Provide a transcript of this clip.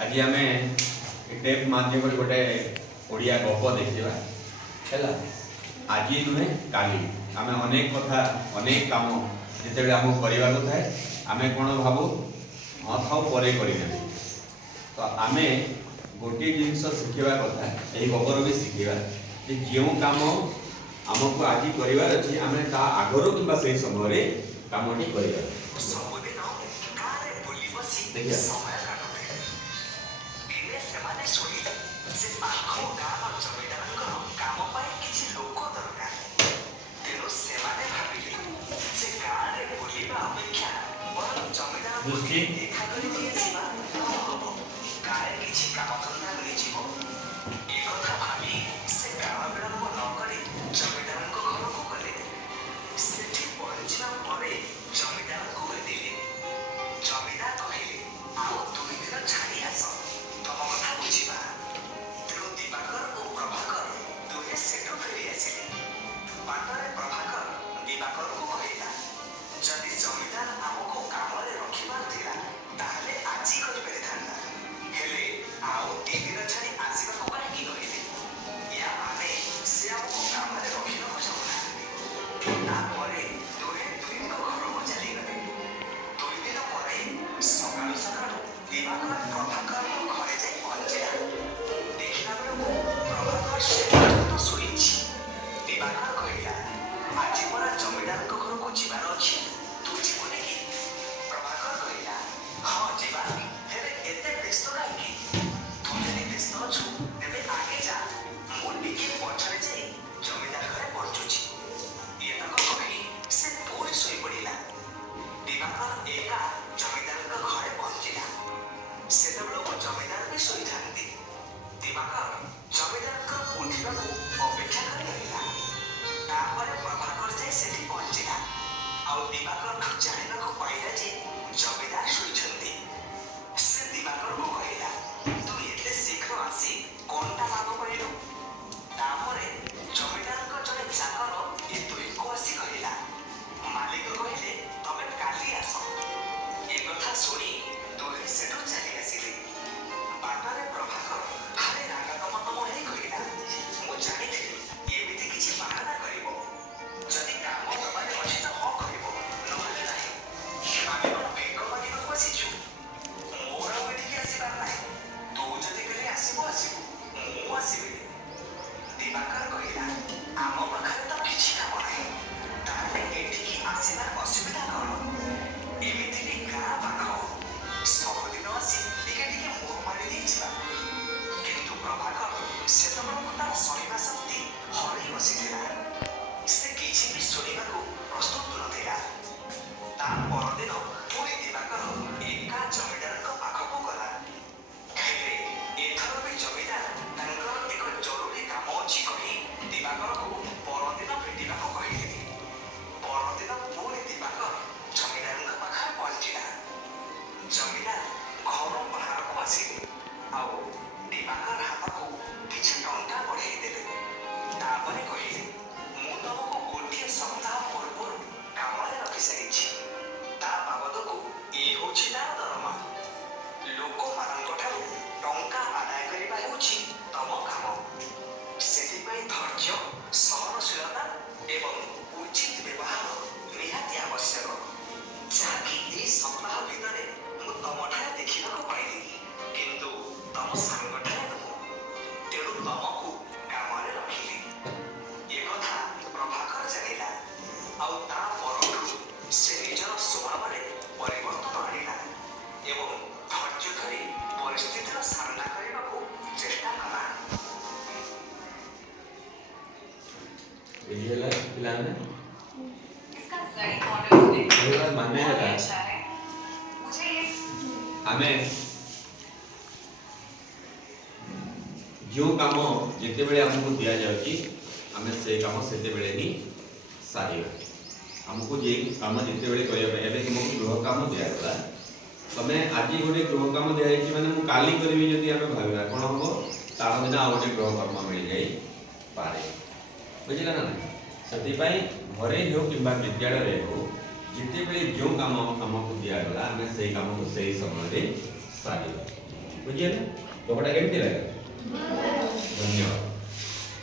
आज आम टेप माध्यम गोटे ओडिया गप देखा है। आज नुहे काली आम अनेक कथा अनेक काम जिते आम करने को थाए आम कौन भावु हाँ था पर तो आम गोटे जिनस शिखा कथा यही गपर भी शिखा जो काम आमको आज करार अच्छी आम आगर कि से समय कमटी कर जो काम जिते बेले हमको दिया जाउची आमे से काम सेते बेले ही सारिबा हमको जे काम जिते बेले करिया एबे तुमको गृह काम दिया गला तमे आज गोटे गृह काम दिया जायछि माने मु काली करबी जदि आमे भाबिबा कोन हमको तार दिन आ गोटे गृह कर्म मिल जाई पारे बुझिला ना सती पई घरे हो किबा विद्यालय रे हो जिते बेले जो काम हमको दिया गला आमे से काम को सही समय रे सारिबा ବୁଝିହେଲା? ଗପଟା କେମିତି ଲାଗେ?